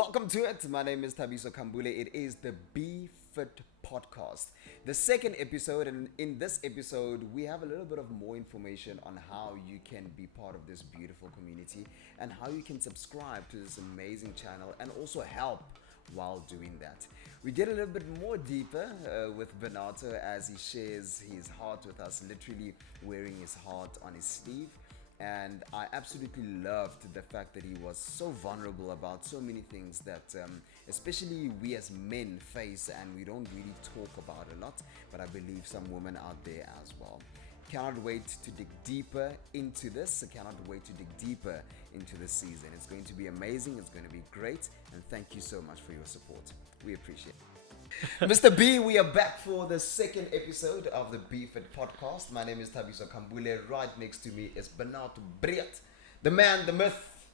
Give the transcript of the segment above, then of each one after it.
welcome to it. My name is Thabiso Khambule. It is the BFIT Podcast, the second episode, and in this episode, we have a little bit of more information on how you can be part of this beautiful community and how you can subscribe to this amazing channel and also help while doing that. We get a little bit more deeper with Bernato as he shares his heart with us, literally wearing his heart on his sleeve. And I absolutely loved the fact that he was so vulnerable about so many things that especially we as men face and we don't really talk about a lot, but I believe some women out there as well. Cannot wait to dig deeper into this. I cannot wait to dig deeper into this season. It's going to be amazing. It's going to be great. And thank you so much for your support. We appreciate it. Mr. B, we are back for the second episode of the BFIT Podcast. My name is Thabiso Khambule. Right next to me is Bernato, the man, the myth,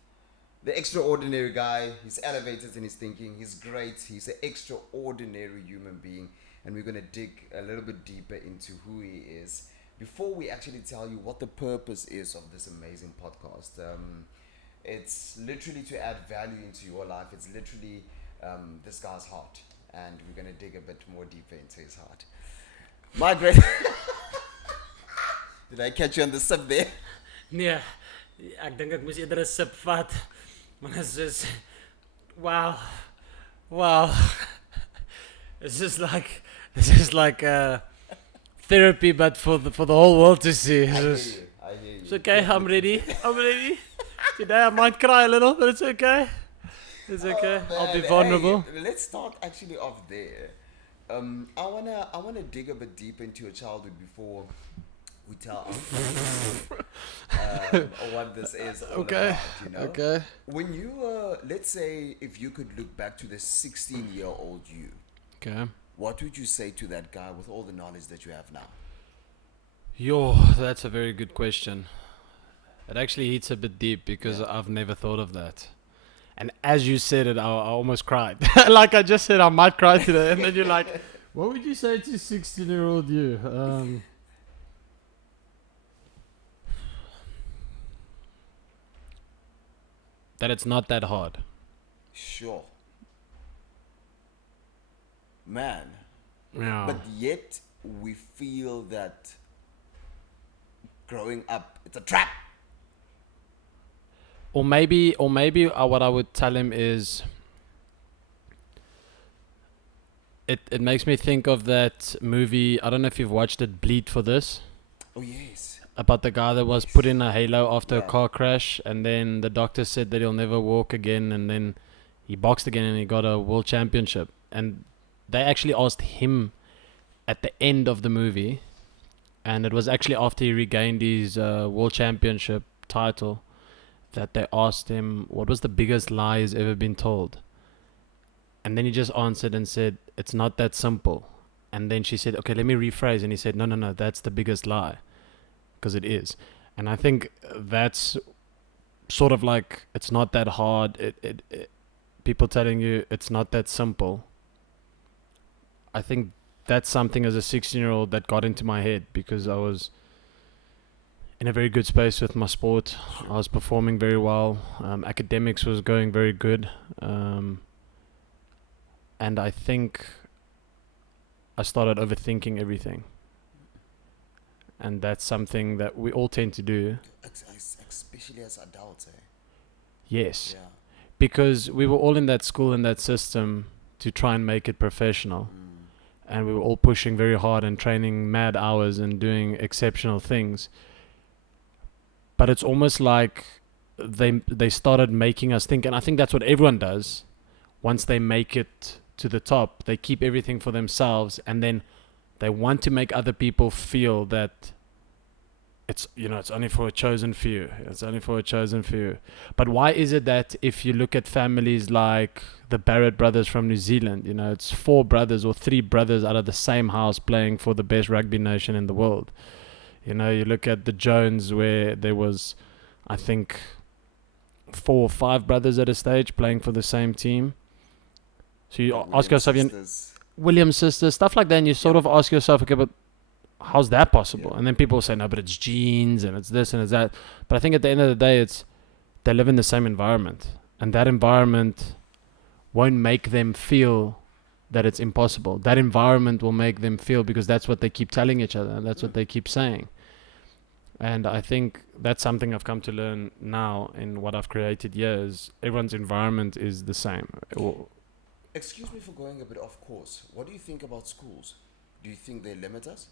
the extraordinary guy. He's elevated in his thinking. He's great. He's an extraordinary human being. And we're going to dig a little bit deeper into who he is before we actually tell you what the purpose is of this amazing podcast. It's literally to add value into your life. It's literally this guy's heart. And we're going to dig a bit more deeper into his heart. My great... Did I catch you on the sip there? Nee, ek dink ek moes eerder 'n sip vat. Maar dit is just wow. It's just like therapy, but for the whole world to see. I hear you. It's okay, I'm ready. Today I might cry a little, but it's okay. It's okay. Oh, I'll be man. vulnerable. Hey, let's start actually off there. I wanna dig a bit deeper into your childhood before we tell what this is all about. You know? Okay. When you let's say if you could look back to the 16-year-old you, Okay. what would you say to that guy with all the knowledge that you have now? That's a very good question. It actually hits a bit deep because I've never thought of that. And as you said it, I almost cried. Like I just said, I might cry today. And then you're like, what would you say to 16-year-old you? That it's not that hard. Sure. Man. Yeah. But yet we feel that growing up, it's a trap. Or maybe what I would tell him is, it makes me think of that movie, I don't know if you've watched it, Bleed for This. Oh, yes. About the guy that was put in a halo after a Yeah. car crash, and then the doctor said that he'll never walk again, and then he boxed again and he got a world championship. And they actually asked him at the end of the movie, and it was actually after he regained his world championship title, that they asked him what was the biggest lie he's ever been told. And then he just answered and said, it's not that simple. And then she said, okay, let me rephrase. And he said, no, that's the biggest lie. Because it is. And I think that's sort of like, it's not that hard. People telling you it's not that simple. I think that's something as a 16-year-old that got into my head because I was in a very good space with my sport. I was performing very well. Academics was going very good. And I think I started overthinking everything. And that's something that we all tend to do. Especially as adults, eh? Yes. Yeah. Because we were all in that school and that system to try and make it professional. And we were all pushing very hard and training mad hours and doing exceptional things. But it's almost like they started making us think, and I think that's what everyone does. Once they make it to the top, they keep everything for themselves, and then they want to make other people feel that it's only for a chosen few. It's only for a chosen few. But why is it that if you look at families like the Barrett brothers from New Zealand, it's 4 brothers or 3 brothers out of the same house playing for the best rugby nation in the world? You look at the Jones where there was, I think, 4 or 5 brothers at a stage playing for the same team. So you ask yourself, Williams sisters, stuff like that, and you sort of ask yourself, okay, but how's that possible? And then people say, no, but it's genes and it's this and it's that. But I think at the end of the day, they live in the same environment. And that environment won't make them feel that it's impossible. That environment will make them feel, because that's what they keep telling each other, and that's what they keep saying. And I think that's something I've come to learn now in what I've created here, is everyone's environment is the same. Excuse me for going a bit off course. What do you think about schools? Do you think they limit us?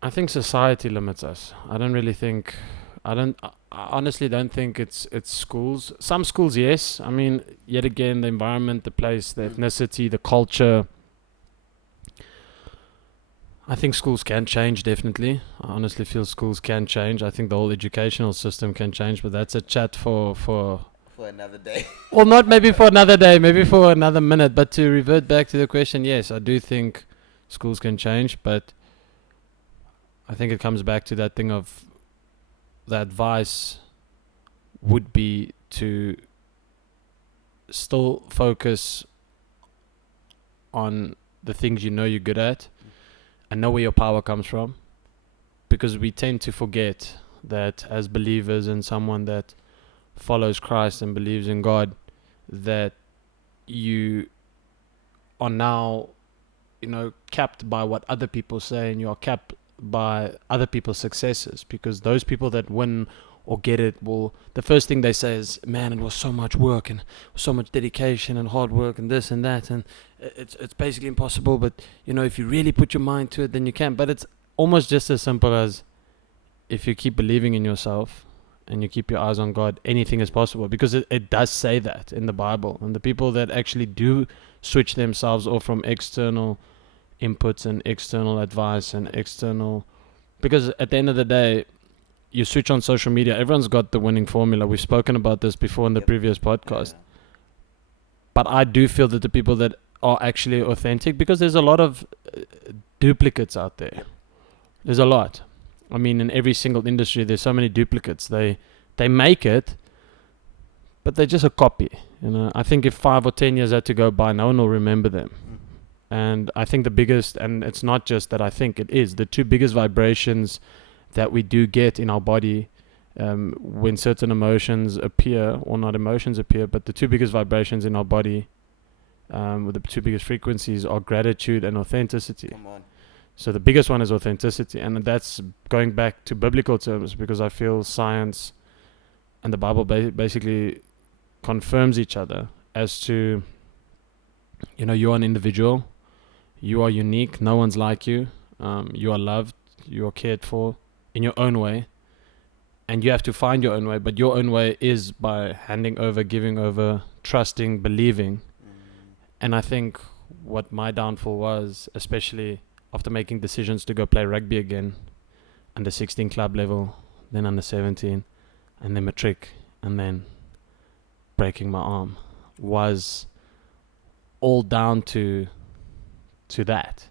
I think society limits us. I honestly don't think it's schools. Some schools, yes. I mean, yet again, the environment, the place, the ethnicity, the culture. I think schools can change, definitely. I honestly feel schools can change. I think the whole educational system can change, but that's a chat for another day. Well, not maybe for another day, maybe for another minute. But to revert back to the question, yes, I do think schools can change, but I think it comes back to that thing of the advice would be to still focus on the things you know you're good at and know where your power comes from, because we tend to forget that as believers and someone that follows Christ and believes in God, that you are now, capped by what other people say, and you are capped by other people's successes, because those people that win or get it the first thing they say is, man, it was so much work and so much dedication and hard work and this and that, and it's basically impossible, but if you really put your mind to it, then you can. But it's almost just as simple as, if you keep believing in yourself and you keep your eyes on God, anything is possible, because it does say that in the Bible. And the people that actually do switch themselves off from external inputs and external advice and external, because at the end of the day, you switch on social media, everyone's got the winning formula. We've spoken about this before in the previous podcast. But I do feel that the people that are actually authentic, because there's a lot of duplicates out there. There's a lot. I mean, in every single industry, there's so many duplicates. They make it, but they're just a copy. I think if 5 or 10 years had to go by, no one will remember them. And I think the biggest, and it's not just that I think it is, the two biggest vibrations that we do get in our body when certain emotions appear, or not emotions appear, but the two biggest vibrations in our body, with the two biggest frequencies, are gratitude and authenticity. Come on. So the biggest one is authenticity, and that's going back to biblical terms, because I feel science and the Bible basically confirms each other as to, you're an individual, you are unique, no one's like you, you are loved, you are cared for in your own way, and you have to find your own way, but your own way is by handing over, giving over, trusting, believing. And I think what my downfall was, especially after making decisions to go play rugby again, under 16 club level, then under 17, and then matric, and then breaking my arm, was all down to that.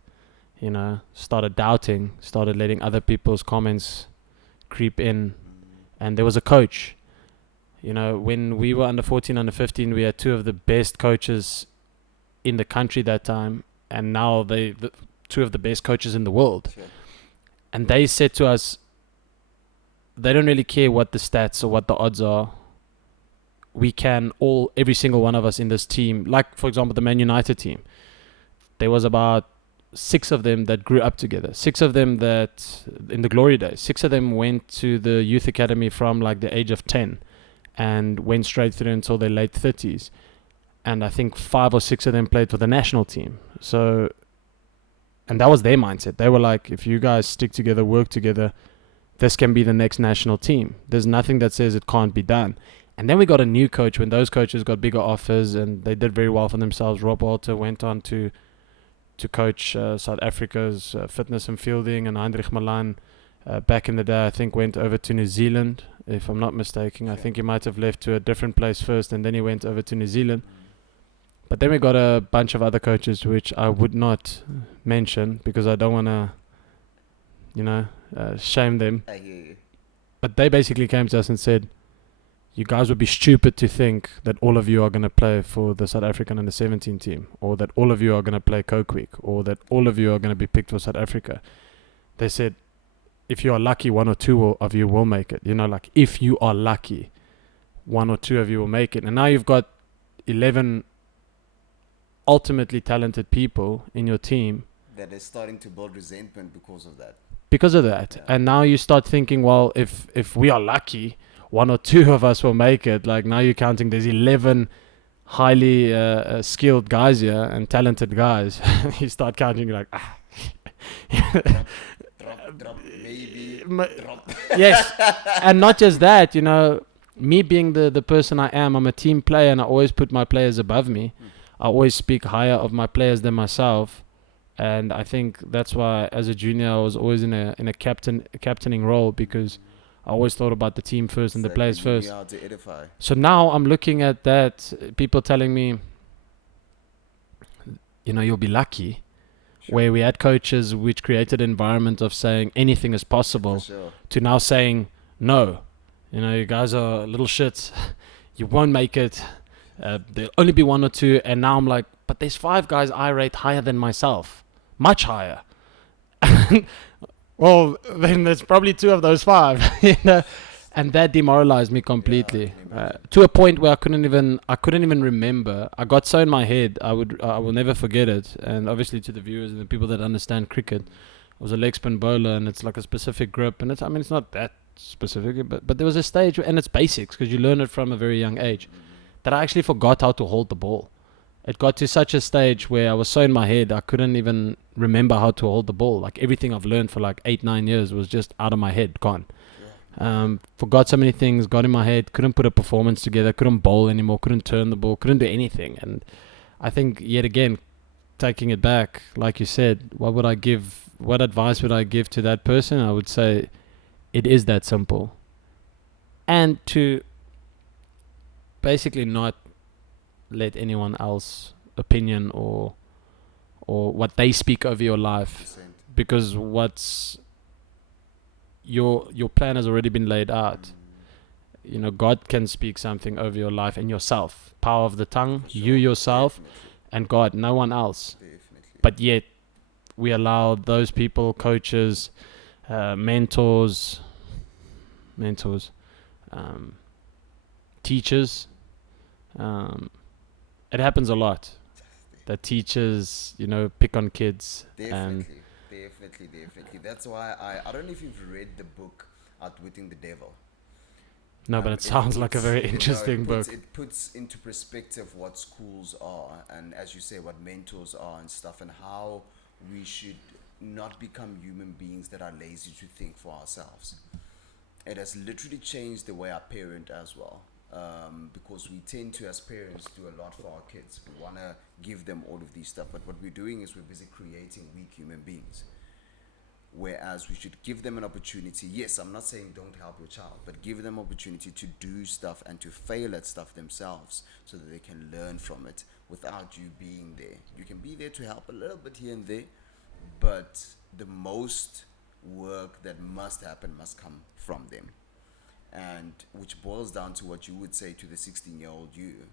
Started doubting, started letting other people's comments creep in. And there was a coach. When we were under 14, under 15, we had two of the best coaches in the country that time, and now the two of the best coaches in the world. Sure. And they said to us, they don't really care what the stats or what the odds are. We can every single one of us in this team, like for example the Man United team, there was about 6 of them that grew up together, 6 of them that in the glory days, 6 of them went to the youth academy from like the age of 10 and went straight through until their late 30s. And I think 5 or 6 of them played for the national team. So, and that was their mindset. They were like, if you guys stick together, work together, this can be the next national team. There's nothing that says it can't be done. And then we got a new coach when those coaches got bigger offers and they did very well for themselves. Rob Walter went on to coach South Africa's fitness and fielding, and Heinrich Milan back in the day, I think, went over to New Zealand, if I'm not mistaken. I think he might have left to a different place first and then he went over to New Zealand. But then we got a bunch of other coaches which I would not mention because I don't want to, shame them. I hear you. But they basically came to us and said, you guys would be stupid to think that all of you are going to play for the South African under 17 team, or that all of you are going to play Coke Week, or that all of you are going to be picked for South Africa. They said, if you are lucky, 1 or 2 of you will make it. If you are lucky, 1 or 2 of you will make it. And now you've got 11 ultimately talented people in your team That is starting to build resentment because of that. because of that. Yeah. And now you start thinking, well, if we are lucky, one or two of us will make it. Like now you're counting there's 11 highly skilled guys here and talented guys. You start counting, you're like, Drop, maybe, drop. yes. And not just that, you know, me being the person I am, I'm a team player and I always put my players above me. I always speak higher of my players than myself. And I think that's why as a junior I was always in a captaining role, because I always thought about the team first and the players You knew first. how to edify. So now I'm looking at that, people telling me, you know, you'll be lucky. Sure. Where we had coaches which created an environment of saying anything is possible, Sure. to now saying no. You know, you guys are little shits. You won't make it. There'll only be one or two. And now I'm like, but there's 5 guys I rate higher than myself. Much higher. Well, then there's probably 2 of those 5. You know? And that demoralized me completely, to a point where I couldn't even remember. I got so in my head, I will never forget it. And obviously to the viewers and the people that understand cricket, I was a leg spin bowler, and it's like a specific grip, and it's not that specific, but there was a stage, and it's basics because you learn it from a very young age, that I actually forgot how to hold the ball. It got to such a stage where I was so in my head, I couldn't even remember how to hold the ball. Like everything I've learned for like 8-9 years was just out of my head, gone. Forgot so many things, got in my head, couldn't put a performance together, couldn't bowl anymore, couldn't turn the ball, couldn't do anything. And I think yet again, taking it back, like you said, what advice would I give to that person? I would say it is that simple. And to basically not let anyone else opinion or what they speak over your life, because what's your plan has already been laid out. You know, God can speak something over your life and yourself. Power of the tongue, you yourself, and God, no one else. But yet, we allow those people, coaches, mentors, teachers. It happens a lot that teachers, you know, pick on kids. Definitely. That's why I don't know if you've read the book Outwitting the Devil. No, but it sounds like a very interesting book. It puts into perspective what schools are, and as you say, what mentors are and stuff, and how we should not become human beings that are lazy to think for ourselves. It has literally changed the way I parent as well. Because we tend to, as parents, do a lot for our kids. We want to give them all of these stuff, but what we're doing is we're busy creating weak human beings. Whereas we should give them an opportunity. Yes, I'm not saying don't help your child, but give them opportunity to do stuff and to fail at stuff themselves so that they can learn from it without you being there. You can be there to help a little bit here and there, but the most work that must happen must come from them. And which boils down to what you would say to the 16-year-old you,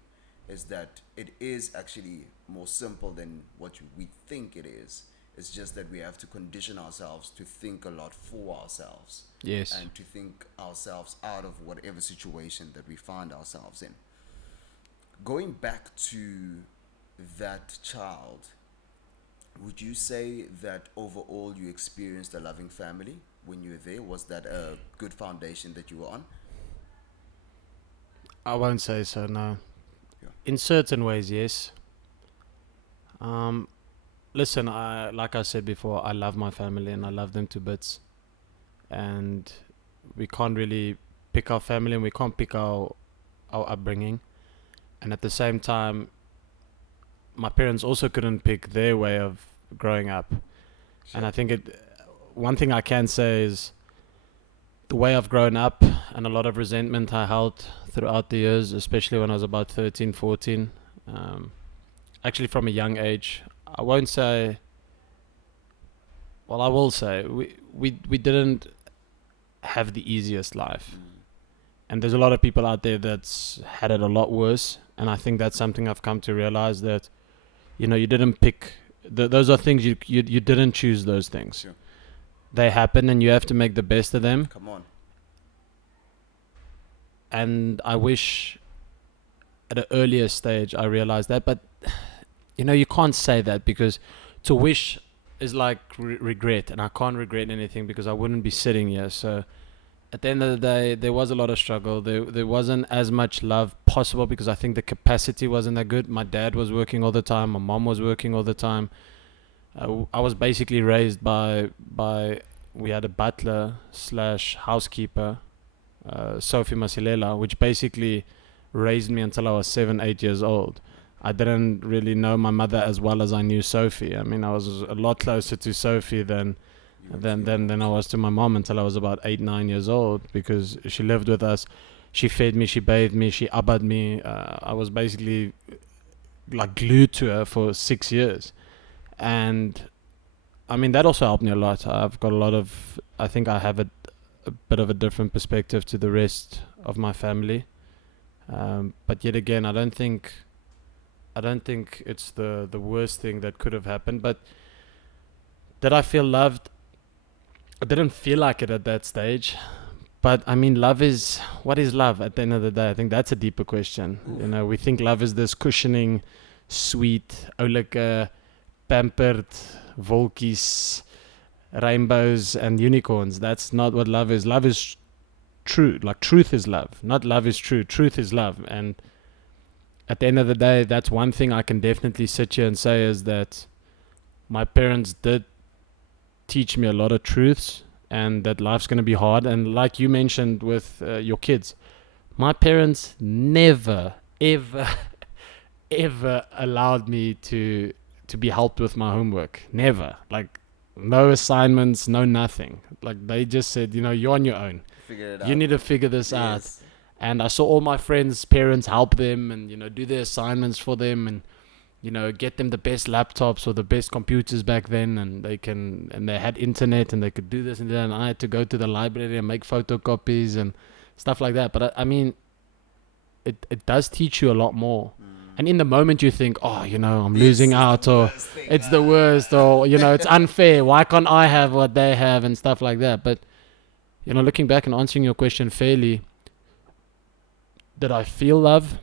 is that it is actually more simple than what we think it is. It's just that we have to condition ourselves to think a lot for ourselves. Yes. And to think ourselves out of whatever situation that we find ourselves in. Going back to that child, would you say that overall you experienced a loving family when you were there? Was that a good foundation that you were on? I won't say so, no. Yeah. In certain ways, yes. Listen, like I said before, I love my family and I love them to bits. And we can't really pick our family and we can't pick our upbringing. And at the same time, my parents also couldn't pick their way of growing up. Sure. And I think one thing I can say is the way I've grown up and a lot of resentment I held throughout the years, especially when I was about 13, 14. Actually from a young age. I will say we didn't have the easiest life. And there's a lot of people out there that's had it a lot worse. And I think that's something I've come to realize, that, you know, you didn't pick, those are things you didn't choose those things. Sure. They happen and you have to make the best of them. Come on. And I wish at an earlier stage I realized that. But you can't say that, because to wish is like regret, and I can't regret anything because I wouldn't be sitting here. So at the end of the day, there was a lot of struggle. There wasn't as much love possible because I think the capacity wasn't that good. My dad was working all the time. My mom was working all the time. I was basically raised by we had a butler slash housekeeper, Sophie Masilela, which basically raised me until I was 7-8 years old. I didn't really know my mother as well as I knew Sophie. I mean, I was a lot closer to Sophie than I was to my mom until I was about 8-9 years old, because she lived with us. She fed me, she bathed me, she abbed me. I was basically like glued to her for 6 years. And I mean, that also helped me a lot. I've got a lot of, I think I have a bit of a different perspective to the rest of my family. But yet again, I don't think it's the worst thing that could have happened. But did I feel loved? I didn't feel like it at that stage. But I mean, what is love at the end of the day? I think that's a deeper question. Oof. We think love is this cushioning, sweet, oulike, pampered, wolkies, rainbows and unicorns. That's not what love is. Love is true. Like, truth is love. Not love is true. Truth is love. And at the end of the day, that's one thing I can definitely sit here and say, is that my parents did teach me a lot of truths, and that life's going to be hard. And like you mentioned with your kids, my parents never, ever, ever allowed me to be helped with my homework. Never. Like, no assignments, no nothing. Like, they just said, you're on your own. Figure it out. You need to figure this out. Yes. And I saw all my friends' parents help them and, do their assignments for them, and, get them the best laptops or the best computers back then. And they had internet and they could do this and that. And I had to go to the library and make photocopies and stuff like that. But I mean, it does teach you a lot more. And in the moment you think, I'm losing out, or it's the worst, or, it's unfair. Why can't I have what they have and stuff like that? But, looking back and answering your question fairly, did I feel love?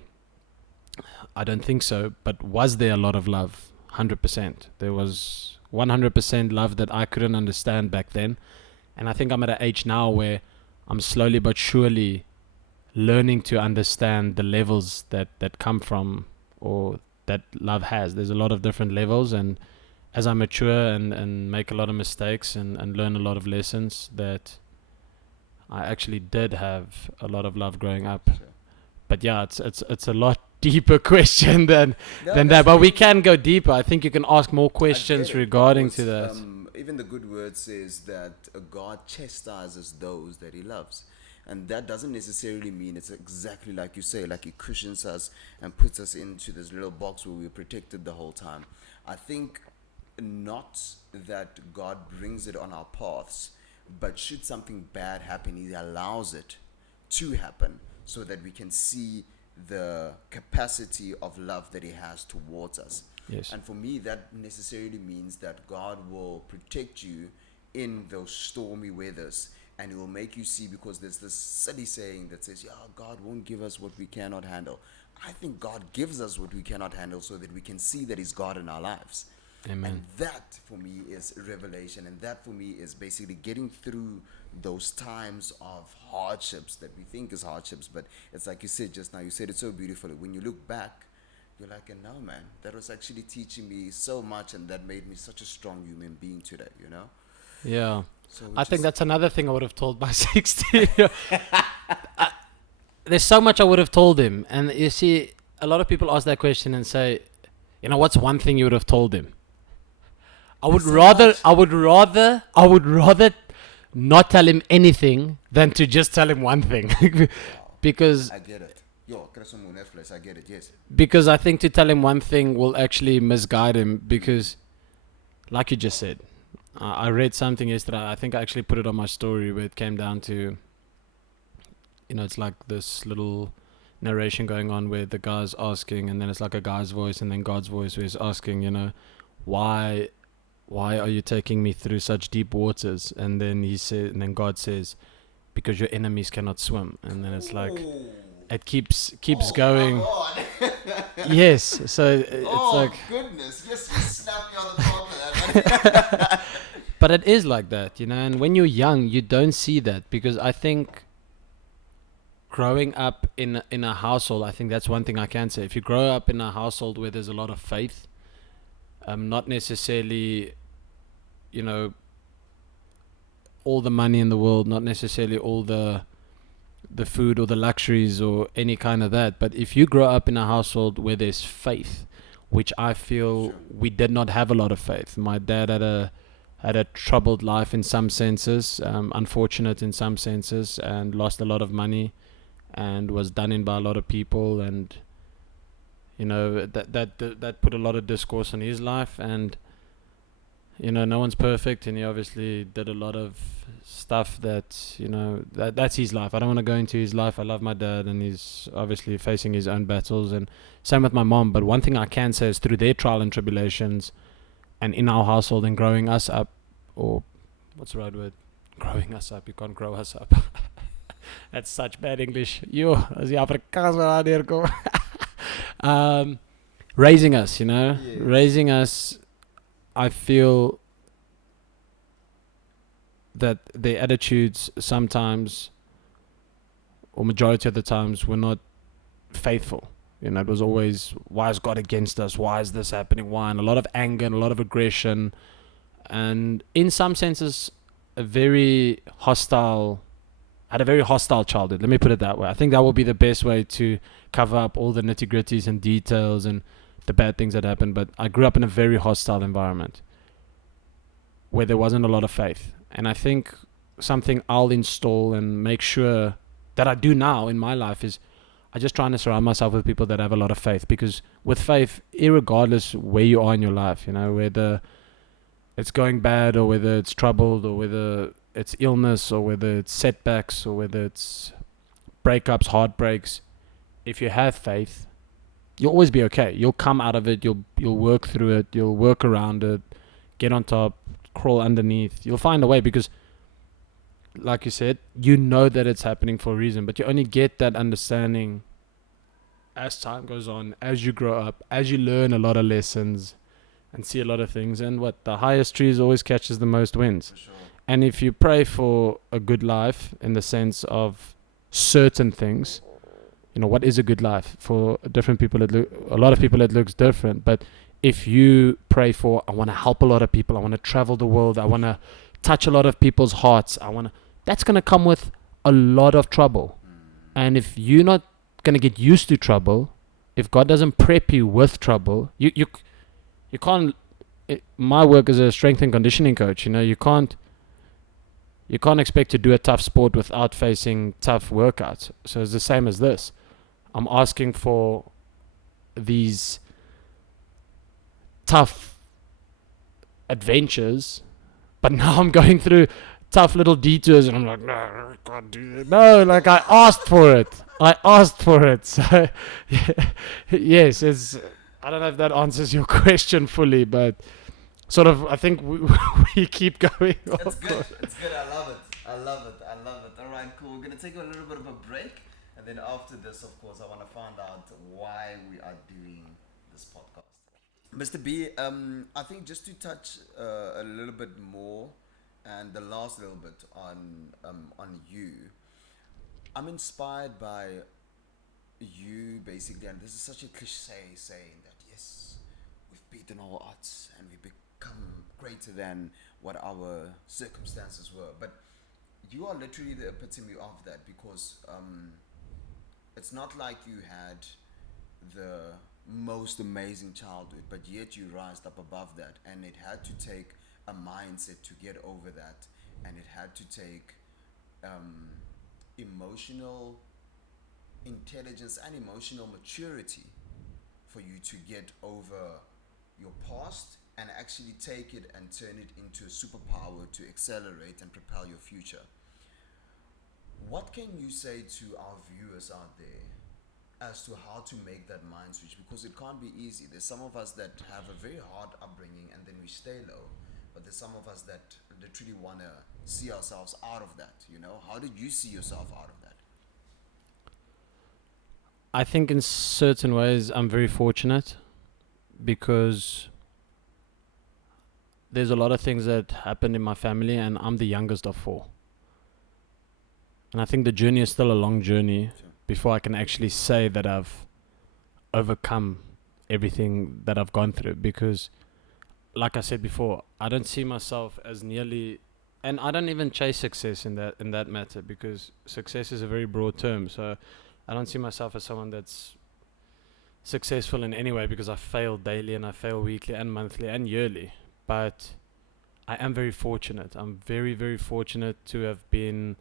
I don't think so. But was there a lot of love? 100%. There was 100% love that I couldn't understand back then. And I think I'm at an age now where I'm slowly but surely learning to understand the levels that come from, or that love has. There's a lot of different levels, and as I mature and make a lot of mistakes and learn a lot of lessons, that I actually did have a lot of love growing up. Sure. But yeah, it's a lot deeper question than that. But we can go deeper. I think you can ask more questions regarding to that. Even the good word says that God chastises those that he loves. And that doesn't necessarily mean it's exactly like you say, like he cushions us and puts us into this little box where we're protected the whole time. I think not that God brings it on our paths, but should something bad happen, he allows it to happen so that we can see the capacity of love that he has towards us. Yes. And for me, that necessarily means that God will protect you in those stormy weathers. And it will make you see, because there's this silly saying that says, God won't give us what we cannot handle. I think God gives us what we cannot handle so that we can see that he's God in our lives. Amen. And that for me is revelation. And that for me is basically getting through those times of hardships that we think is hardships. But it's like you said just now, you said it so beautifully. When you look back, you're like, no, man, that was actually teaching me so much, and that made me such a strong human being today, Yeah. So I think that's another thing I would have told my 16-year-old. There's so much I would have told him. And you see, a lot of people ask that question and say, what's one thing you would have told him? I would rather not tell him anything than to just tell him one thing. Because I get it. Netflix, I get it, yes. Because I think to tell him one thing will actually misguide him, because like you just said, I read something yesterday. I think I actually put it on my story, where it came down to, it's like this little narration going on where the guy's asking, and then it's like a guy's voice and then God's voice, where he's asking, why are you taking me through such deep waters? And then God says, because your enemies cannot swim. And then it's like, it keeps Oh, going. come on. Yes, so it's Oh, like, goodness. Just slap me on the top of that. but it is like that, you know. And when you're young, you don't see that, because I think growing up in a household, I think that's one thing I can say. If you grow up in a household where there's a lot of faith, not necessarily, you know, all the money in the world, not necessarily all the food or the luxuries or any kind of that, but if you grow up in a household where there's faith, which I feel Sure. we did not have a lot of faith. My dad had a troubled life in some senses, unfortunate in some senses, and lost a lot of money, and was done in by a lot of people, and you know that put a lot of discourse on his life. And you know, no one's perfect, and he obviously did a lot of stuff that, you know, that's his life. I don't want to go into his life. I love my dad, and he's obviously facing his own battles, and same with my mom. But one thing I can say is, through their trial and tribulations, and in our household and growing us up, or what's the right word? Growing us up. You can't grow us up. That's such bad English. As die Afrikaans wat daar deurkom. Raising us, you know, Yes. raising us. I feel that their attitudes sometimes, or majority of the times, were not faithful. You know, it was always, why is God against us? Why is this happening? Why? And a lot of anger and a lot of aggression. And in some senses, had a very hostile childhood. Let me put it that way. I think that will be the best way to cover up all the nitty gritties and details and the bad things that happened. But I grew up in a very hostile environment where there wasn't a lot of faith. And I think something I'll install and make sure that I do now in my life is, I just trying to surround myself with people that have a lot of faith. Because with faith, irregardless where you are in your life, you know, whether it's going bad or whether it's troubled or whether it's illness or whether it's setbacks or whether it's breakups, heartbreaks, if you have faith, you'll always be okay. You'll come out of it. You'll work through it. You'll work around it. Get on top. Crawl underneath. You'll find a way, because, like you said, you know that it's happening for a reason. But you only get that understanding as time goes on, as you grow up, as you learn a lot of lessons and see a lot of things. And what the highest trees always catches the most winds. For sure. And if you pray for a good life in the sense of certain things, you know, what is a good life for different people? A lot of people, it looks different. But if you pray for, I want to help a lot of people, I want to travel the world, I want to touch a lot of people's hearts, that's going to come with a lot of trouble. And if you're not going to get used to trouble, if God doesn't prep you with trouble, you can't. My work as a strength and conditioning coach, you know, you can't expect to do a tough sport without facing tough workouts. So it's the same as this. I'm asking for these tough adventures, but now I'm going through tough little detours, and I'm like, no, I can't do that. No, like, I asked for it. So yes, I don't know if that answers your question fully, but sort of, I think we keep going. It's good. It's good. I love it. All right, cool. We're going to take a little bit of a break. And then after this, of course, I want to find out why we are doing this podcast. Mr. B, I think just to touch a little bit more and the last little bit on you, I'm inspired by you basically, and this is such a cliche saying that, yes, we've beaten all odds and we've become greater than what our circumstances were. But you are literally the epitome of that, because it's not like you had the most amazing childhood, but yet you rised up above that, and it had to take a mindset to get over that, and it had to take emotional intelligence and emotional maturity for you to get over your past and actually take it and turn it into a superpower to accelerate and propel your future. What can you say to our viewers out there as to how to make that mind switch? Because it can't be easy. There's some of us that have a very hard upbringing and then we stay low, but there's some of us that literally want to see ourselves out of that, you know? How did you see yourself out of that? I think in certain ways I'm very fortunate because there's a lot of things that happened in my family, and I'm the youngest of 4. And I think the journey is still a long journey before I can actually say that I've overcome everything that I've gone through. Because, like I said before, I don't see myself as nearly, and I don't even chase success in that matter, because success is a very broad term. So I don't see myself as someone that's successful in any way, because I fail daily and I fail weekly and monthly and yearly. But I am very fortunate. I'm very, very fortunate to have been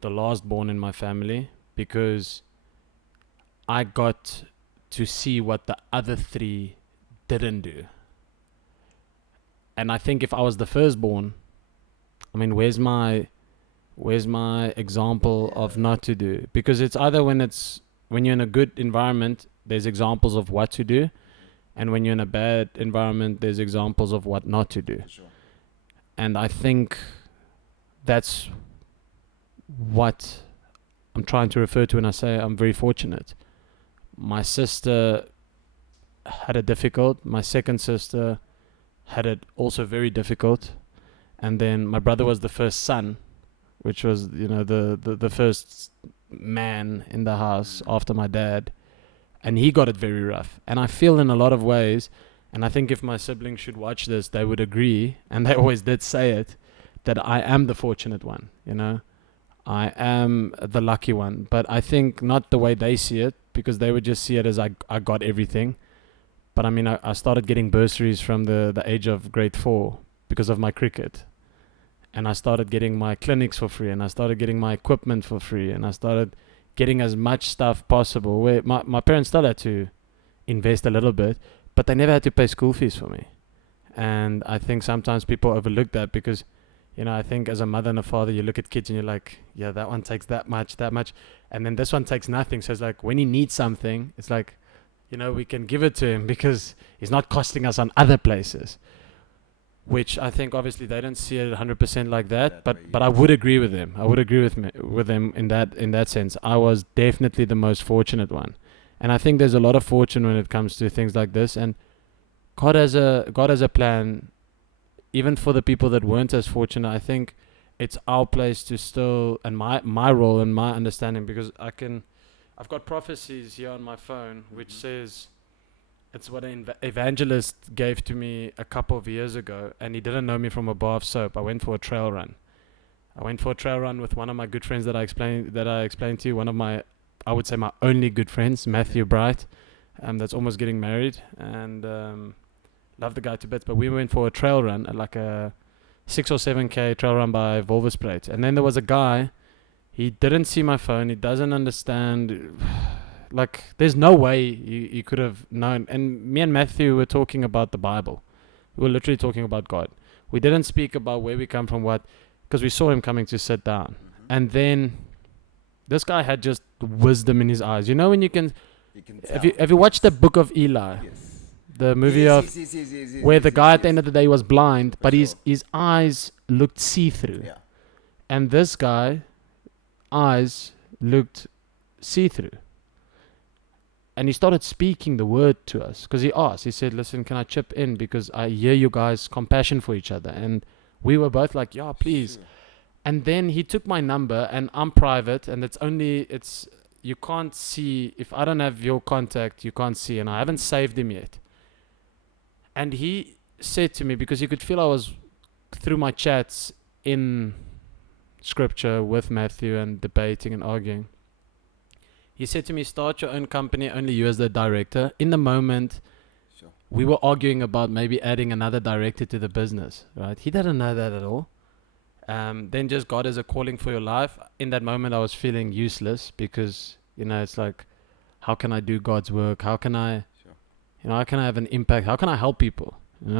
the last born in my family, because I got to see what the other 3 didn't do. And I think if I was the firstborn, I mean, where's my example of not to do? Because it's either when you're in a good environment, there's examples of what to do, and when you're in a bad environment, there's examples of what not to do. Sure. And I think that's what I'm trying to refer to when I say I'm very fortunate. My sister had it difficult. My second sister had it also very difficult. And then my brother was the first son, which was, the first man in the house after my dad. And he got it very rough. And I feel in a lot of ways, and I think if my siblings should watch this, they would agree, and they always did say it, that I am the fortunate one, I am the lucky one. But I think not the way they see it, because they would just see it as I got everything. But I mean, I started getting bursaries from the age of grade 4 because of my cricket. And I started getting my clinics for free, and I started getting my equipment for free, and I started getting as much stuff possible, where my parents still had to invest a little bit, but they never had to pay school fees for me. And I think sometimes people overlook that, because, I think as a mother and a father, you look at kids and you're like, yeah, that one takes that much, and then this one takes nothing. So it's like, when he needs something, it's like, we can give it to him because he's not costing us on other places. Which I think obviously they don't see it 100% like that, but I would agree with them. I would agree with them in that sense. I was definitely the most fortunate one, and I think there's a lot of fortune when it comes to things like this. And God has a plan, even for the people that weren't as fortunate. I think it's our place to still, and my role and my understanding, because I've got prophecies here on my phone which says. It's what an evangelist gave to me a couple of years ago, and he didn't know me from a bar of soap. I went for a trail run. With one of my good friends that I explained to you. One of my, I would say my only good friends, Matthew Bright, that's almost getting married, and love the guy to bits. But we went for a trail run, like a 6 or 7K trail run by Volversplate. And then there was a guy, he didn't see my phone, he doesn't understand. Like, there's no way you could have known. And me and Matthew were talking about the Bible. We were literally talking about God. We didn't speak about where we come from, because we saw him coming to sit down. And then this guy had just wisdom in his eyes. When you can tell. Have you watched the Book of Eli? Yes. The movie where the guy at the end of the day was blind, but his eyes looked see-through. Yeah. And this guy, eyes looked see-through. And he started speaking the word to us, because he said, listen, can I chip in? Because I hear you guys' compassion for each other. And we were both like, yeah, please. Sure. And then he took my number, and I'm private, and you can't see, if I don't have your contact, you can't see, and I haven't saved him yet. And he said to me, because he could feel I was, through my chats in scripture with Matthew and debating and arguing, he said to me, start your own company, only you as the director. In the moment, sure. We were arguing about maybe adding another director to the business, right? He didn't know that at all. Then just God has a calling for your life. In that moment, I was feeling useless, because, it's like, how can I do God's work? How can I, how can I have an impact? How can I help people,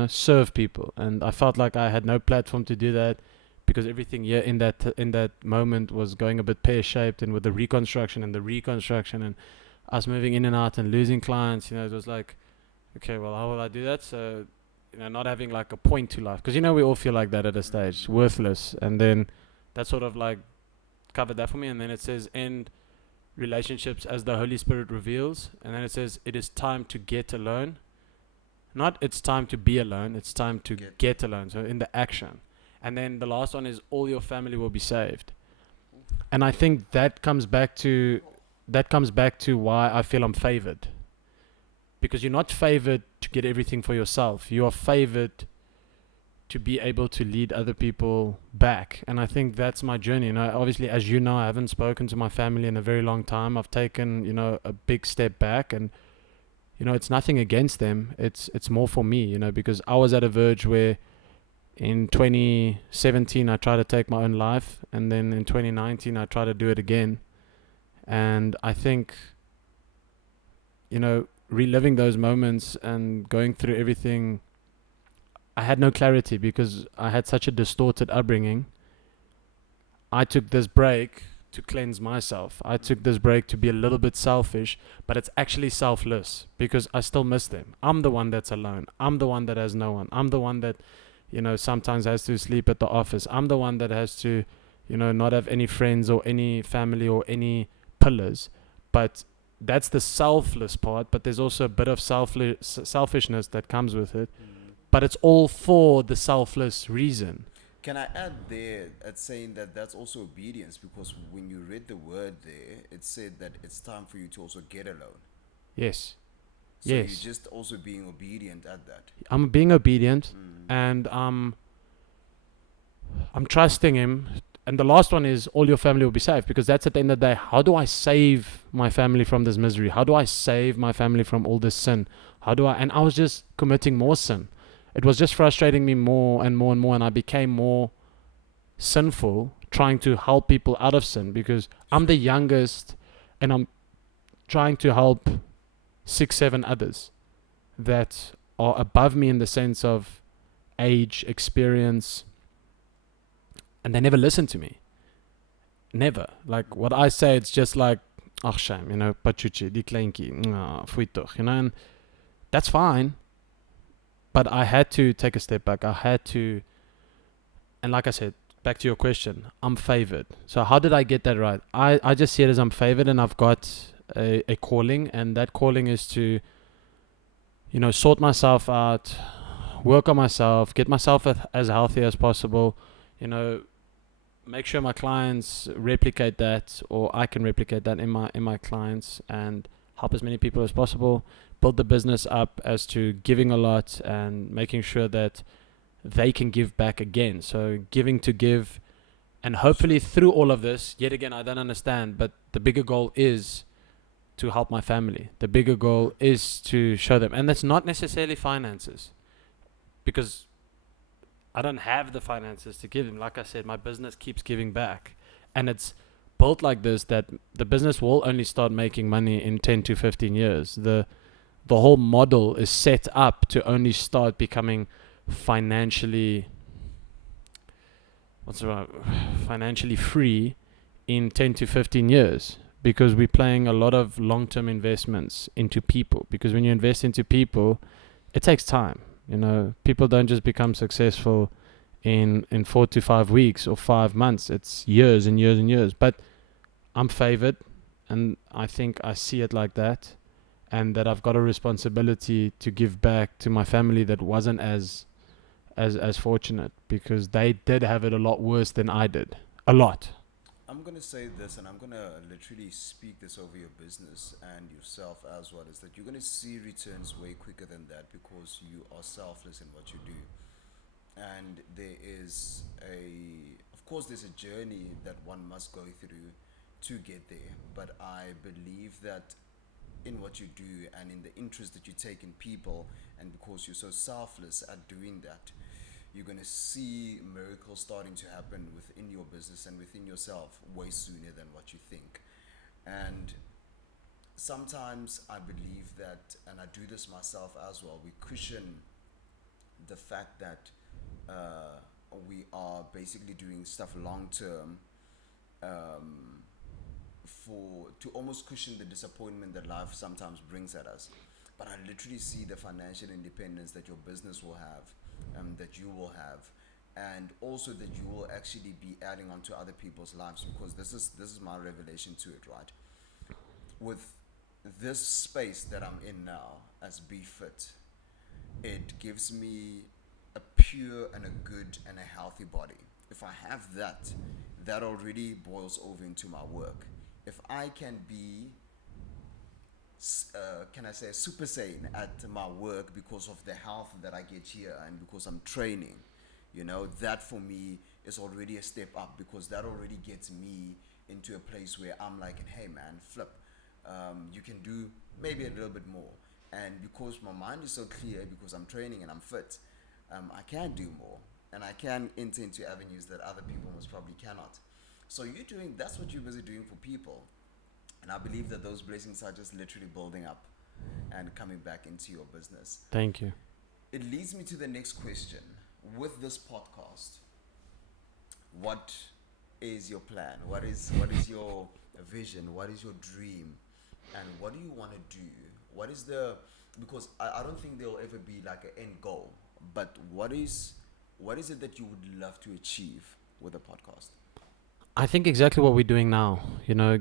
serve people? And I felt like I had no platform to do that, because everything here in that moment was going a bit pear-shaped, and with the reconstruction and us moving in and out and losing clients, it was like, okay, well, how will I do that? So, not having like a point to life, because we all feel like that at a stage, worthless. And then that sort of like covered that for me. And then it says, end relationships as the Holy Spirit reveals. And then it says, it is time to get alone. Not it's time to be alone, it's time to get alone. So in the action. And then the last one is all your family will be saved. And I think that comes back to why I feel I'm favored. Because you're not favored to get everything for yourself. You are favored to be able to lead other people back. And I think that's my journey. Obviously, as you know, I haven't spoken to my family in a very long time. I've taken, a big step back, and it's nothing against them. It's more for me, because I was at a verge where in 2017 I tried to take my own life, and then in 2019 I tried to do it again. And I think, reliving those moments and going through everything, I had no clarity because I had such a distorted upbringing. I took this break to cleanse myself. I took this break to be a little bit selfish, but it's actually selfless because I still miss them. I'm the one that's alone. I'm the one that has no one. I'm the one that, sometimes has to sleep at the office. I'm the one that has to, not have any friends or any family or any pillars. But that's the selfless part, but there's also a bit of selfishness that comes with it. But it's all for the selfless reason. Can I add there at saying that that's also obedience, because when you read the word there, it said that it's time for you to also get alone. Yes. So yes. you're just also being obedient at that. I'm being obedient, and I'm trusting him. And the last one is all your family will be saved, because that's at the end of the day, how do I save my family from this misery? How do I save my family from all this sin? And I was just committing more sin. It was just frustrating me more and more and more, and I became more sinful trying to help people out of sin, because I'm the youngest and I'm trying to help 6-7 others that are above me in the sense of age, experience, and they never listen to me. Never. Like what I say, it's just like, ach shame, pachuchi, die kleinkie, foei toch, and that's fine. But I had to take a step back. I had to, and like I said, back to your question, I'm favored. So how did I get that right? I just see it as I'm favored, and I've got a calling, and that calling is to, sort myself out, work on myself, get myself as healthy as possible, make sure my clients replicate that, or I can replicate that in my clients, and help as many people as possible, build the business up as to giving a lot and making sure that they can give back again. So giving to give, and hopefully through all of this, yet again, I don't understand, but the bigger goal is to help my family. The bigger goal is to show them, and that's not necessarily finances, because I don't have the finances to give them. Like I said, my business keeps giving back, and it's built like this, that the business will only start making money in 10 to 15 years. The whole model is set up to only start becoming financially free in 10 to 15 years, because we're playing a lot of long-term investments into people. Because when you invest into people, it takes time. People don't just become successful in 4 to 5 weeks or 5 months. It's years and years and years. But I'm favored, and I think I see it like that, and that I've got a responsibility to give back to my family that wasn't as fortunate, because they did have it a lot worse than I did. A lot. I'm going to say this, and I'm going to literally speak this over your business and yourself as well, is that you're going to see returns way quicker than that, because you are selfless in what you do. And there is of course, there's a journey that one must go through to get there. But I believe that in what you do and in the interest that you take in people, and because you're so selfless at doing that, you're going to see miracles starting to happen within your business and within yourself way sooner than what you think. And sometimes I believe that, and I do this myself as well, we cushion the fact that we are basically doing stuff long term, to almost cushion the disappointment that life sometimes brings at us. But I literally see the financial independence that your business will have, that you will have, and also that you will actually be adding on to other people's lives, because this is my revelation to it, right? with this space that I'm in now as BFIT, it gives me a pure and a good and a healthy body. If I have that, that already boils over into my work. If I can be, can I say, super sane at my work because of the health that I get here and because I'm training, that for me is already a step up, because that already gets me into a place where I'm like, hey man, flip, you can do maybe a little bit more. And because my mind is so clear, because I'm training and I'm fit, I can do more, and I can enter into avenues that other people most probably cannot. So that's what you're busy doing for people. And I believe that those blessings are just literally building up and coming back into your business. Thank you. It leads me to the next question. With this podcast, what is your plan? What is your vision? What is your dream? And what do you want to do? Because I don't think there'll ever be like an end goal, but what is it that you would love to achieve with a podcast? I think exactly what we're doing now,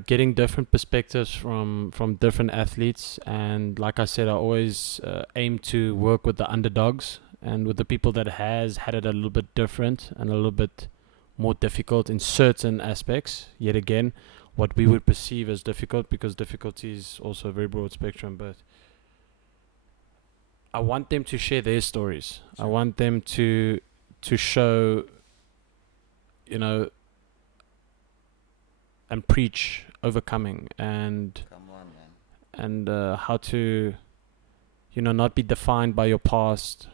getting different perspectives from different athletes. And like I said, I always aim to work with the underdogs and with the people that has had it a little bit different and a little bit more difficult in certain aspects. Yet again, what we would perceive as difficult, because difficulty is also a very broad spectrum, but I want them to share their stories. Sure. I want them to show, and preach overcoming and how to, not be defined by your past.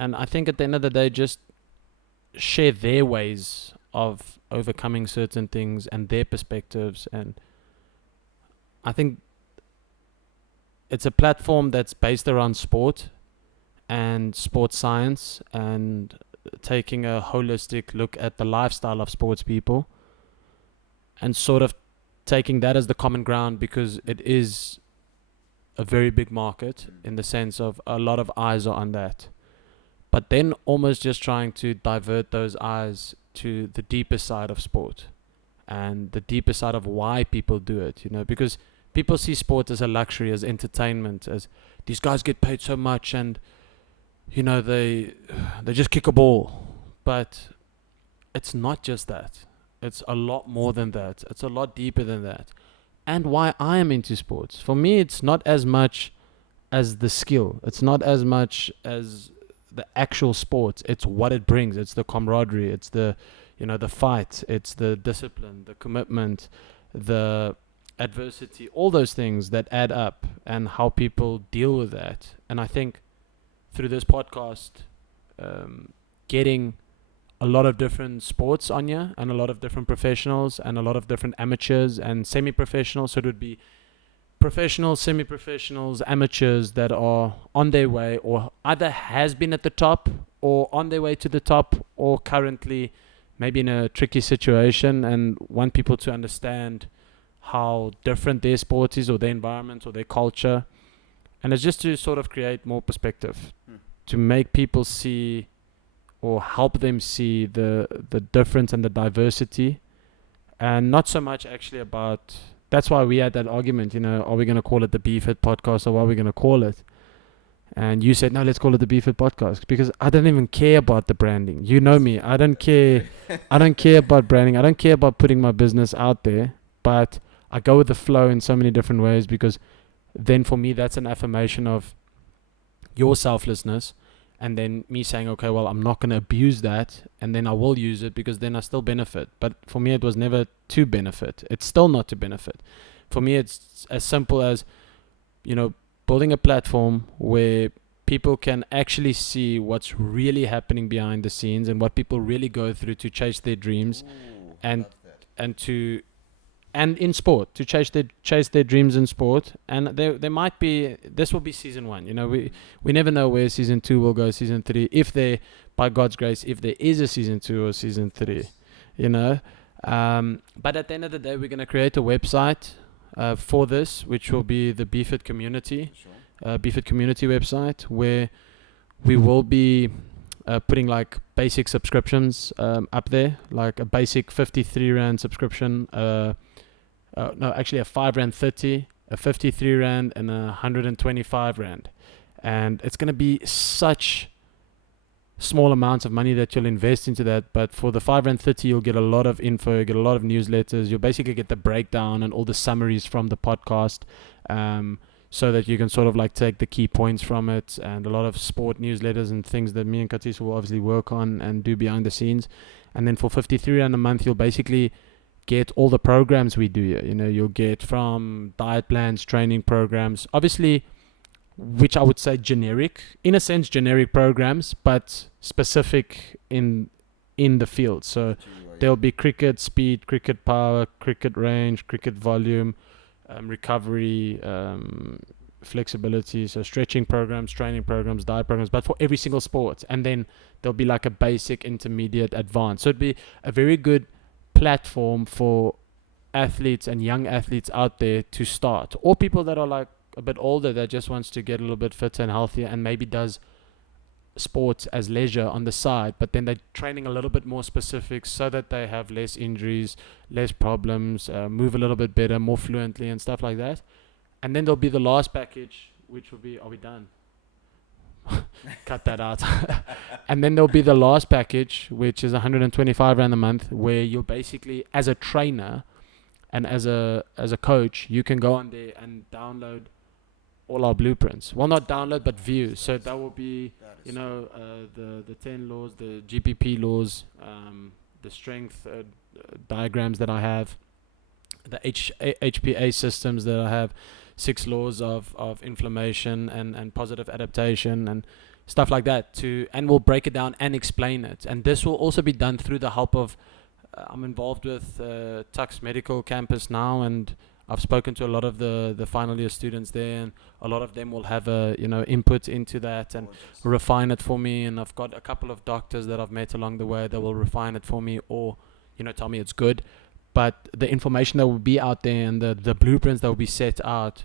And I think at the end of the day, just share their ways of overcoming certain things and their perspectives. And I think it's a platform that's based around sport and sports science and taking a holistic look at the lifestyle of sports people and sort of taking that as the common ground, because it is a very big market in the sense of a lot of eyes are on that. But then almost just trying to divert those eyes to the deeper side of sport and the deeper side of why people do it, because people see sport as a luxury, as entertainment, as these guys get paid so much and, they just kick a ball. But it's not just that. It's a lot more than that. It's a lot deeper than that. And why I am into sports. For me, it's not as much as the skill. It's not as much as the actual sport. It's what it brings. It's the camaraderie. It's the, the fight. It's the discipline, the commitment, the adversity, all those things that add up, and how people deal with that. And I think through this podcast, getting a lot of different sports on here and a lot of different professionals and a lot of different amateurs and semi-professionals. So it would be professionals, semi-professionals, amateurs that are on their way or either has been at the top or on their way to the top or currently maybe in a tricky situation, and want people to understand how different their sport is or their environment or their culture. And it's just to sort of create more perspective, to make people see or help them see the difference and the diversity, and not so much actually about, that's why we had that argument, are we going to call it the BFIT podcast or what are we going to call it? And you said, no, let's call it the BFIT podcast, because I don't even care about the branding. You know me, I don't care about branding. I don't care about putting my business out there, but I go with the flow in so many different ways, because then for me, that's an affirmation of your selflessness. And then me saying, okay, well, I'm not going to abuse that, and then I will use it because then I still benefit. But for me, it was never to benefit. It's still not to benefit. For me, it's as simple as, building a platform where people can actually see what's really happening behind the scenes and what people really go through to chase their dreams. And in sport, to chase their dreams in sport. And there might be, this will be season 1. We never know where season 2 will go, season 3, if there, by God's grace, if there is a season 2 or season 3, But at the end of the day, we're going to create a website for this, which will be the BFIT community, BFIT community website, where we will be putting like basic subscriptions up there, like a basic 53 Rand subscription, no, actually a 5 Rand 30, a 53 Rand, and a 125 Rand. And it's going to be such small amounts of money that you'll invest into that. But for the 5 Rand 30, you'll get a lot of info, you get a lot of newsletters. You'll basically get the breakdown and all the summaries from the podcast, so that you can sort of like take the key points from it, and a lot of sport newsletters and things that me and Katis will obviously work on and do behind the scenes. And then for 53 Rand a month, you'll basically get all the programs we do here. You know, you'll get from diet plans, training programs, obviously, which I would say generic, in a sense, generic programs, but specific in the field. So there'll be cricket speed, cricket power, cricket range, cricket volume, recovery, flexibility, so stretching programs, training programs, diet programs, but for every single sport. And then there'll be like a basic, intermediate, advanced. So it'd be a very good platform for athletes and young athletes out there to start, or people that are like a bit older that just wants to get a little bit fitter and healthier, and maybe does sports as leisure on the side, but then they're training a little bit more specific so that they have less injuries, less problems, move a little bit better, more fluently and stuff like that. And then there'll be the last package, which will be, are we done? Cut that out. And then there'll be the last package, which is 125 Rand a month, where you'll basically, as a trainer and as a coach, you can go on there and download all our blueprints. Well, not download, but view. So that will be, you know, the 10 laws, the GPP laws, the strength diagrams that I have, the HPA systems that I have, 6 laws of inflammation and positive adaptation and stuff like that, and we'll break it down and explain it. And this will also be done through the help of, I'm involved with Tux Medical Campus now, and I've spoken to a lot of the final year students there, and a lot of them will have a input into that and refine it for me. And I've got a couple of doctors that I've met along the way that will refine it for me, or tell me it's good. But the information that will be out there and the blueprints that will be set out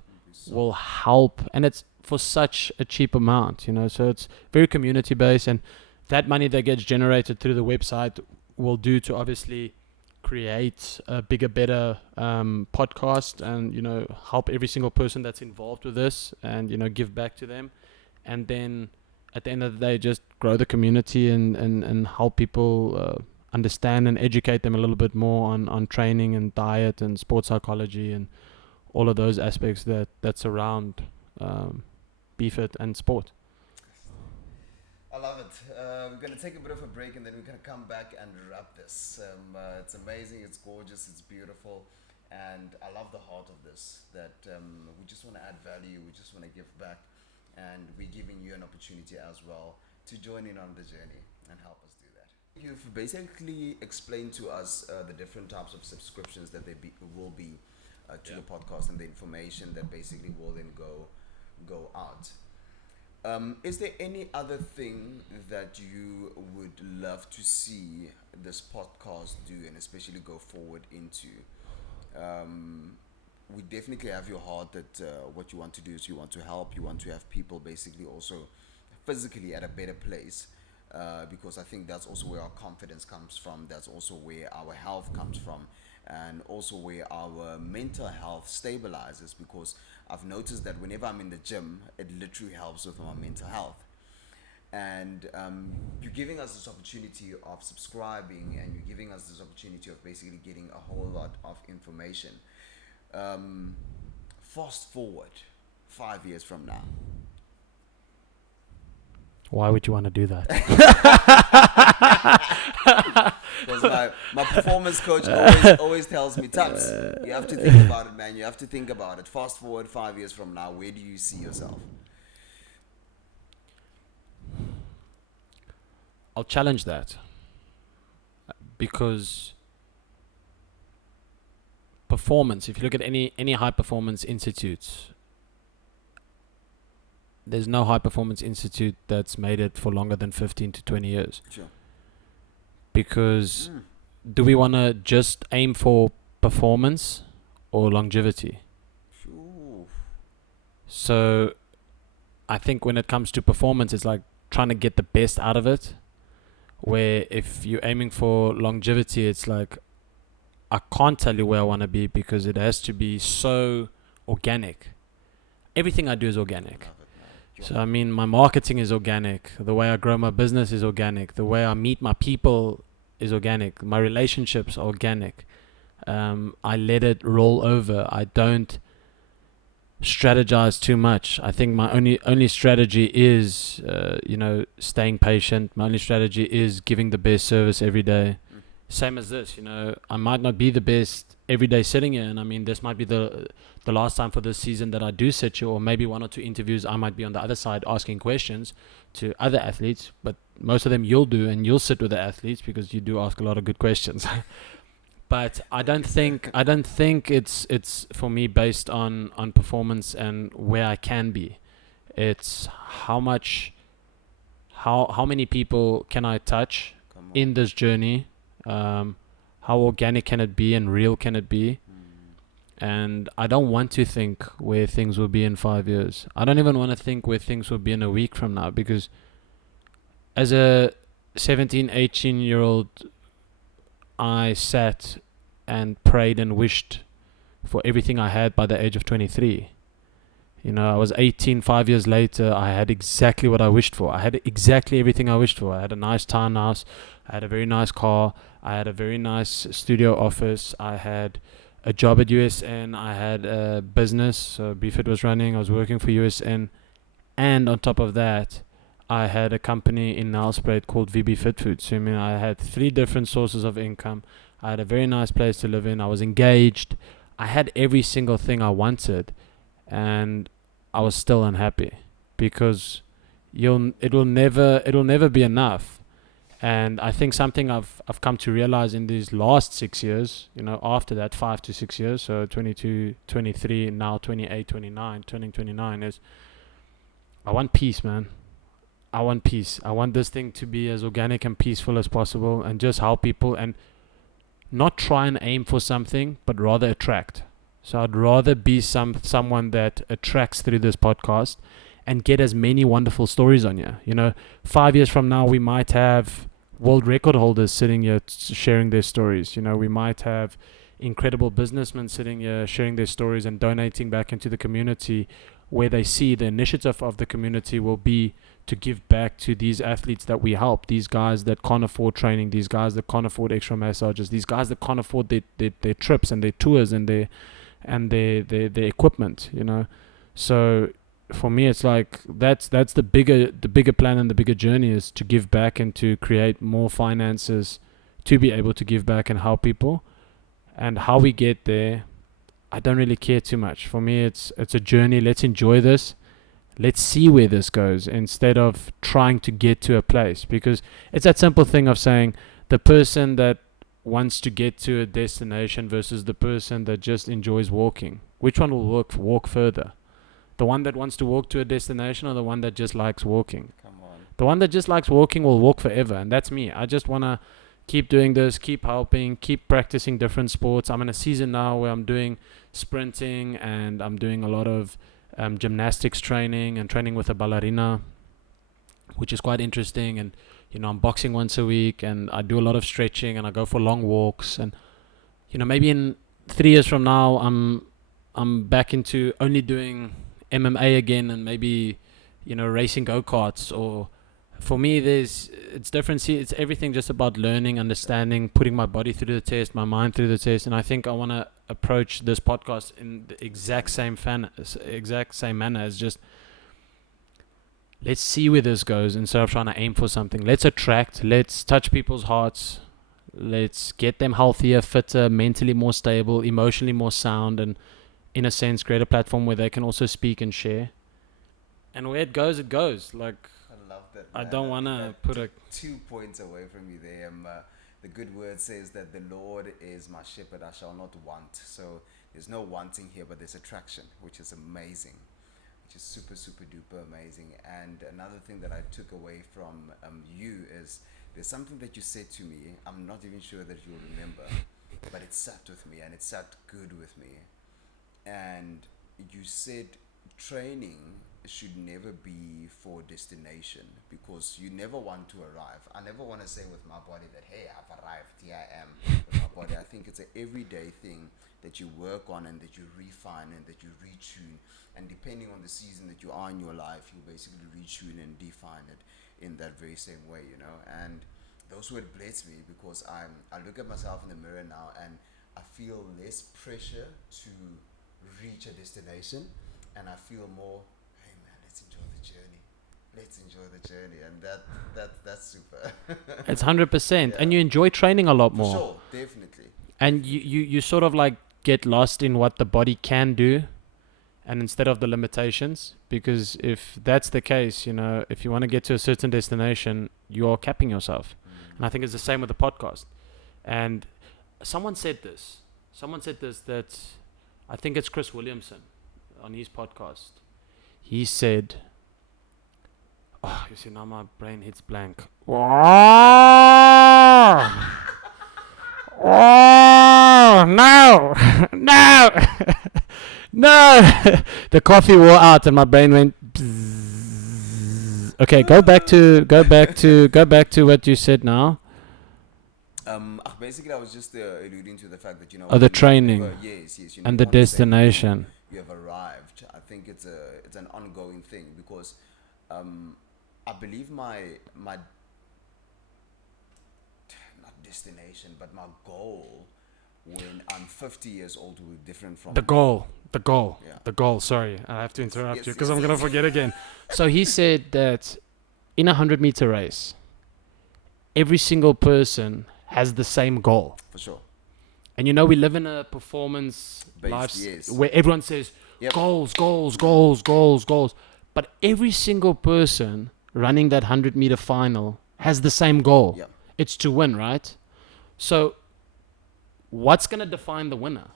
will help, and it's for such a cheap amount, so it's very community based, and that money that gets generated through the website will do to obviously create a bigger, better podcast, and help every single person that's involved with this, and give back to them, and then at the end of the day just grow the community and help people understand and educate them a little bit more on training and diet and sports psychology and all of those aspects that surround BFIT and sport. I love it. We're going to take a bit of a break, and then we're going to come back and wrap this. It's amazing, it's gorgeous, it's beautiful, and I love the heart of this, that we just want to add value, we just want to give back, and we're giving you an opportunity as well to join in on the journey and help us do that. You've basically explained to us the different types of subscriptions that will be to the podcast, and the information that basically will then go out. Is there any other thing that you would love to see this podcast do, and especially go forward into? We definitely have your heart that what you want to do is you want to help, you want to have people basically also physically at a better place, because I think that's also where our confidence comes from, that's also where our health comes from, and also where our mental health stabilizes, because I've noticed that whenever I'm in the gym, it literally helps with my mental health. And you're giving us this opportunity of subscribing, and you're giving us this opportunity of basically getting a whole lot of information. Fast forward 5 years from now. Why would you want to do that? Because my performance coach always tells me, Tubbs, you have to think about it, man. You have to think about it. Fast forward 5 years from now, where do you see yourself? I'll challenge that, because performance, if you look at any high performance institutes, there's no high performance institute that's made it for longer than 15 to 20 years. Sure. Because do we want to just aim for performance or longevity? Sure. So I think when it comes to performance, it's like trying to get the best out of it, where if you're aiming for longevity, it's like I can't tell you where I want to be because it has to be so organic. Everything I do is organic. Love it, man. So I mean, my marketing is organic. The way I grow my business is organic. The way I meet my people is organic. My relationships are organic. I let it roll over. I don't strategize too much. I think my only strategy is, staying patient. My only strategy is giving the best service every day. Same as this, I might not be the best every day sitting here, and I mean, this might be the last time for this season that I do sit here, or maybe 1 or 2 interviews I might be on the other side asking questions to other athletes, but most of them you'll do, and you'll sit with the athletes because you do ask a lot of good questions. But I don't think it's for me based on performance and where I can be. It's how many people can I touch in this journey. How organic can it be and real can it be? And I don't want to think where things will be in 5 years. I don't even want to think where things will be in a week from now, because as a 17, 18-year-old, I sat and prayed and wished for everything I had by the age of 23. I was 18, 5 years later, I had exactly what I wished for. I had exactly everything I wished for. I had a nice townhouse. I had a very nice car. I had a very nice studio office. I had a job at USN. I had a business. So BFIT was running. I was working for USN. And on top of that, I had a company in Nelspruit called BFIT Foods. So, I had 3 different sources of income. I had a very nice place to live in. I was engaged. I had every single thing I wanted. And I was still unhappy because it'll never be enough. And I think something I've come to realize in these last 6 years, after that 5 to 6 years, so 22, 23, now 28, 29, turning 29, is I want peace, man. I want peace. I want this thing to be as organic and peaceful as possible, and just help people and not try and aim for something, but rather attract. So I'd rather be someone that attracts through this podcast and get as many wonderful stories on you. 5 years from now, we might have world record holders sitting here sharing their stories. We might have incredible businessmen sitting here sharing their stories and donating back into the community, where they see the initiative of the community will be to give back to these athletes that we help, these guys that can't afford training, these guys that can't afford extra massages, these guys that can't afford their trips and their tours and their equipment. So for me, it's like that's the bigger plan and the bigger journey is to give back and to create more finances to be able to give back and help people. And how we get there, I don't really care too much. For me, it's a journey. Let's enjoy this. Let's see where this goes instead of trying to get to a place, because it's that simple thing of saying the person that wants to get to a destination versus the person that just enjoys walking. Which one will walk further? The one that wants to walk to a destination, or the one that just likes walking? Come on. The one that just likes walking will walk forever, and that's me. I just want to keep doing this, keep helping, keep practicing different sports. I'm in a season now where I'm doing sprinting and I'm doing a lot of gymnastics training and training with a ballerina, which is quite interesting. And I'm boxing once a week, and I do a lot of stretching, and I go for long walks. And maybe in 3 years from now, I'm back into only doing MMA again, and maybe racing go-karts. Or for me, it's different. See, it's everything just about learning, understanding, putting my body through the test, my mind through the test. And I think I want to approach this podcast in the exact same manner as just, let's see where this goes instead of trying to aim for something. Let's attract, let's touch people's hearts, let's get them healthier, fitter, mentally more stable, emotionally more sound, and in a sense create a platform where they can also speak and share. And where it goes, it goes. Like, I love that, I man. don't want to put 2 points away from you there. The good word says that the Lord is my shepherd, I shall not want. So there's no wanting here, but there's attraction, which is amazing, which is super, super duper amazing. And another thing that I took away from you is there's something that you said to me. I'm not even sure that you'll remember, but it sat with me, and it sat good with me. And you said training should never be for destination, because you never want to arrive. I never want to say with my body that, hey, I've arrived, here I am with my body. I think it's an everyday thing that you work on and that you refine and that you retune. And depending on the season that you are in your life, you basically retune and define it in that very same way, you know. And those words bless me, because I look at myself in the mirror now and I feel less pressure to reach a destination, and I feel more, hey man, let's enjoy the journey. Let's enjoy the journey, and that's super. It's 100%, Yeah. and you enjoy training a lot For more. sure, definitely. And you sort of like get lost in what the body can do, and instead of the limitations, because if that's the case, you know, if you want to get to a certain destination, you are capping yourself. And I think it's the same with the podcast. And someone said this that, I think it's Chris Williamson on his podcast. He said, oh, you see, now my brain hits blank. Oh, no, no, no. The coffee wore out and my brain went. Bzzz. Okay, go back to what you said now. Basically, I was just alluding to the fact that, you know. Oh, the training. Yes. You And know, the destination. you have arrived. I think it's an ongoing thing, because I believe my not destination, but my goal when I'm 50 years old will be different from The goal. Yeah. The goal. Sorry, I have to interrupt Yes, you because yes, I'm going to forget again. So he said that in a 100-meter race, every single person has the same goal. For sure. And you know, we live in a performance Based, life yes. where everyone says Yep. goals, goals, goals, goals, goals. But every single person running that 100-meter final has the same goal. Yep. It's to win, right? So what's going to define the winner?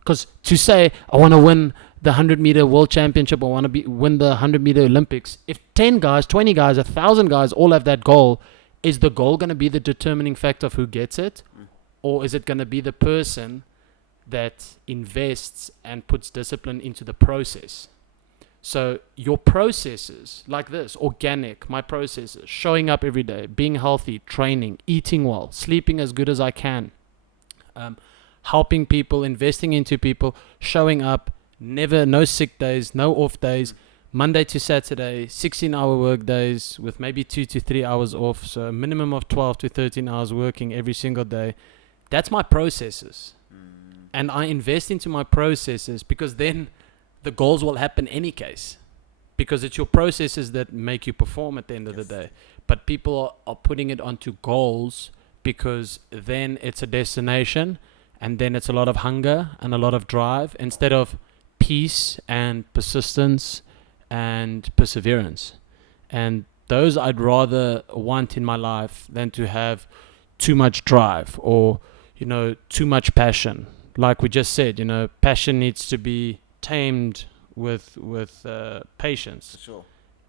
Because to say, I want to win the 100-meter world championship, I want to win the 100-meter Olympics, if 10 guys, 20 guys, 1,000 guys all have that goal, is the goal going to be the determining factor of who gets it? Or is it going to be the person that invests and puts discipline into the process? So your processes like this, organic, my processes, showing up every day, being healthy, training, eating well, sleeping as good as I can, helping people, investing into people, showing up, no sick days, no off days, Monday to Saturday, 16-hour work days with maybe 2 to 3 hours off, so a minimum of 12 to 13 hours working every single day. That's my processes. And I invest into my processes, because then the goals will happen any case, because it's your processes that make you perform at the end of the day. But people are putting it onto goals, because then it's a destination, and then it's a lot of hunger and a lot of drive, instead of peace and persistence and perseverance. And those I'd rather want in my life than to have too much drive or, you know, too much passion. Like we just said, you know, passion needs to be tamed with patience. For sure.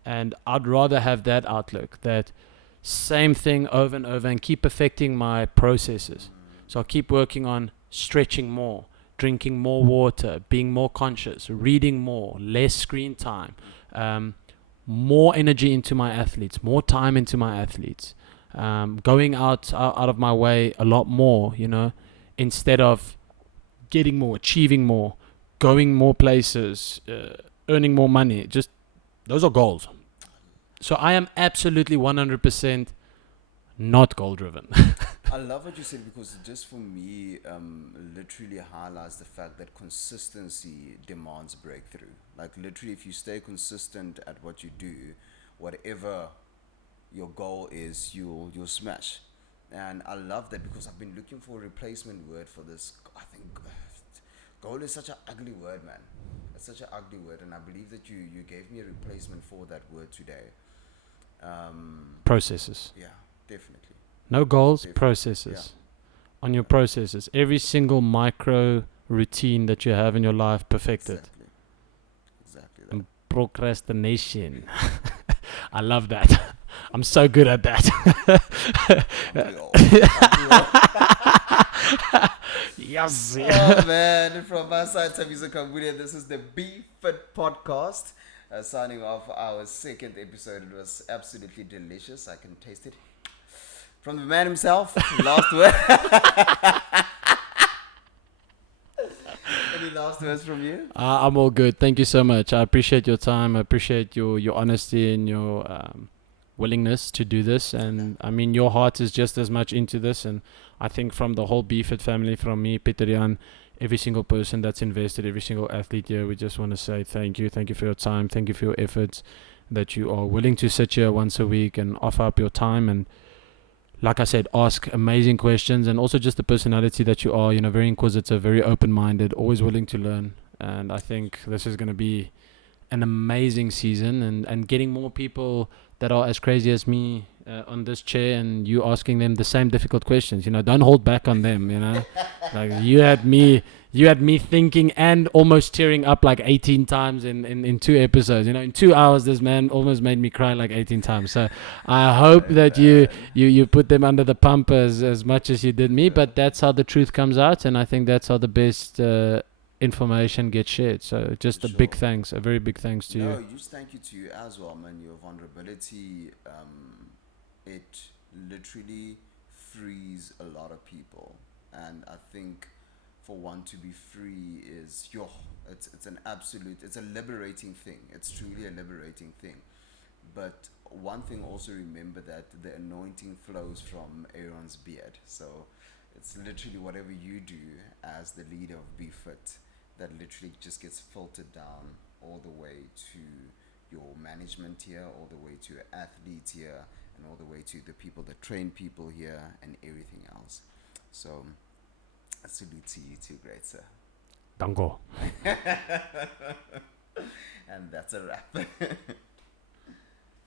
And I'd rather have that outlook, that same thing over and over, and keep perfecting my processes. So I'll keep working on stretching more, drinking more water, being more conscious, reading more, less screen time, more energy into my athletes, more time into my athletes, going out of my way a lot more, you know, instead of getting more, achieving more, going more places, earning more money. Just those are goals. So I am absolutely 100% not goal driven. I love what you said, because just for me, literally highlights the fact that consistency demands breakthrough. Like literally, if you stay consistent at what you do, whatever your goal is, you'll smash. And I love that, because I've been looking for a replacement word for this. I think goal is such an ugly word, man. It's such an ugly word, and I believe that you gave me a replacement for that word today. Processes. Yeah, definitely. No goals, Definitely. processes. On your processes. Every single micro routine that you have in your life, perfect it. Exactly that. And procrastination. I love that. I'm so good at that. Yes. Oh man, from my side, Thabiso Khambule, this is the BFIT Podcast. signing off our second episode. It was absolutely delicious. I can taste it. From the man himself, last word. Any last words from you? I'm all good. Thank you so much. I appreciate your time. I appreciate your honesty and your willingness to do this. And I mean, your heart is just as much into this. And I think from the whole BFIT family, from me, Peter, every single person that's invested, every single athlete here, we just want to say thank you. Thank you for your time. Thank you for your efforts, that you are willing to sit here once a week and offer up your time. And like I said, ask amazing questions, and also just the personality that you are, very inquisitive, very open-minded, always willing to learn. And I think this is going to be an amazing season, and getting more people that are as crazy as me on this chair, and you asking them the same difficult questions. Don't hold back on them. Like you had me thinking and almost tearing up like 18 times in 2 episodes. In 2 hours, this man almost made me cry like 18 times. So I hope that you put them under the pump as much as you did me. But that's how the truth comes out, and I think that's how the best information gets shared. So just a big thanks, a very big thanks to you. No, just thank you to you as well, man. Your vulnerability, it literally frees a lot of people, and I think for one to be free is it's a liberating thing. It's truly a liberating thing. But one thing, also remember that the anointing flows from Aaron's beard. So it's literally whatever you do as the leader of BFIT that literally just gets filtered down all the way to your management here, all the way to your athletes here, and all the way to the people that train people here and everything else. So a salute to you too, great sir. Danko. And that's a wrap.